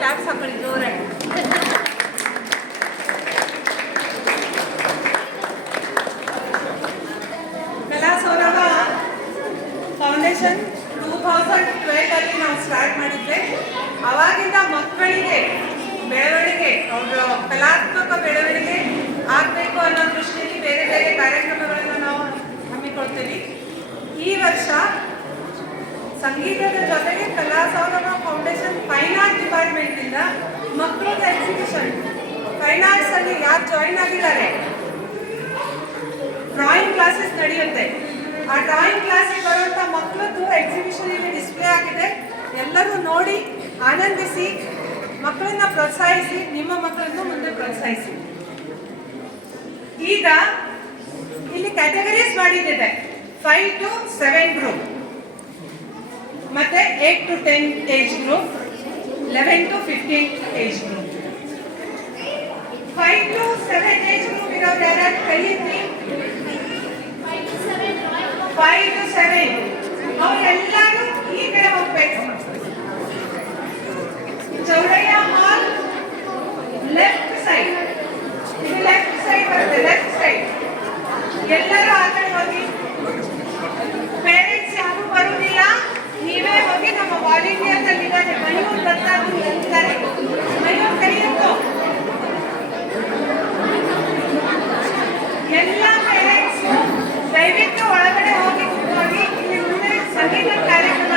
Claps ಹಾಕೊಳ್ಳಿ ಜೋರಾಗಿ. ಕಲಾ ಸೌರಭ ಫೌಂಡೇಶನ್ 2012 ನಾವು ಸ್ಟಾರ್ಟ್ ಮಾಡಿದ್ದೆ. ಅವಾಗಿಂದ ಮಕ್ಕಳಿಗೆ ಬೆಳವಣಿಗೆ, ಅವರ ಕಲಾತ್ಮಕ ಬೆಳವಣಿಗೆ ಆಗಬೇಕು ಅನ್ನೋ ದೃಷ್ಟಿಯಲ್ಲಿ ಬೇರೆ ಬೇರೆ ಕಾರ್ಯಕ್ರಮಗಳನ್ನು ನಾವು ಹಮ್ಮಿಕೊಳ್ತೀವಿ. ಈ ವರ್ಷ ಸಂಗೀತದ ಜೊತೆಗೆ Kala Saurabha foundation fine art ಡಿಪಾರ್ಟ್ಮೆಂಟಿಂದ ಮಕ್ಕಳದ ಎಕ್ಸಿಬಿಷನ್, ಫೈನ್ ಆರ್ಟ್ಸ್ ಅಲ್ಲಿ ಯಾರು ಜಾಯಿನ್ ಆಗಿದ್ದಾರೆ ಡ್ರಾಯಿಂಗ್ ಕ್ಲಾಸಸ್ ನಡೆಯುತ್ತೆ. ಆ ಡ್ರಾಯಿಂಗ್ ಕ್ಲಾಸಿಗೆ ಬರುವಂಥ ಮಕ್ಕಳದ್ದು ಎಕ್ಸಿಬಿಷನ್ ಇಲ್ಲಿ ಡಿಸ್ಪ್ಲೇ ಆಗಿದೆ. ಎಲ್ಲರೂ ನೋಡಿ ಆನಂದಿಸಿ, ಮಕ್ಕಳನ್ನ ಪ್ರೋತ್ಸಾಹಿಸಿ, ನಿಮ್ಮ ಮಕ್ಕಳನ್ನು ಮುಂದೆ ಪ್ರೋತ್ಸಾಹಿಸಿ. ಈಗ ಇಲ್ಲಿ ಕ್ಯಾಟಗರೀಸ್ ಮಾಡಿದೆ. 5 to 7 ಗ್ರೂಪ್, ಮತ್ತೆ 8 to 10 age group, 11 to 15 age group. 5 to 7 age group ಇರೋರು ಯಾರು ಕೈ ಎತ್ತಿ. 5 to 7 ಅವರೆಲ್ಲರೂ ಈ ಕಡೆ ಹೋಗ್ಬೇಕು. ಚೌಡಯ್ಯ ಹಾಲ್ ಲೆಫ್ಟ್ ಸೈಡ್, ಇದು ಲೆಫ್ಟ್ ಸೈಡ್ ಬರುತ್ತೆ, ಲೆಫ್ಟ್ ಸೈಡ್. ಎಲ್ಲರೂ ಆ ಕಡೆ ಹೋಗಿ. ಪೇರೆಂಟ್ಸ್ ಯಾರು ಬರುವುದಿಲ್ಲ, ನೀವೇ ಹೋಗಿ. ನಮ್ಮ ವಾಲಿಂಟಿಯರ್ದಲ್ಲಿ ಇದ್ದಾರೆ, ಮಯೂರ್ ದತ್ತಾದ್ರು ಇದ್ದಾರೆ. ಮಯೂರ್ ಕೈಯಿತ್ತು. ಎಲ್ಲ ಪೇರೆಂಟ್ಸ್ ದಯವಿಟ್ಟು ಒಳಗಡೆ ಹೋಗಿ ಕೂತ್ಕೊಳ್ಳಿ. ಇಲ್ಲಿ ಮುಂದೆ ಸಂಗೀತ ಕಾರ್ಯಕ್ರಮ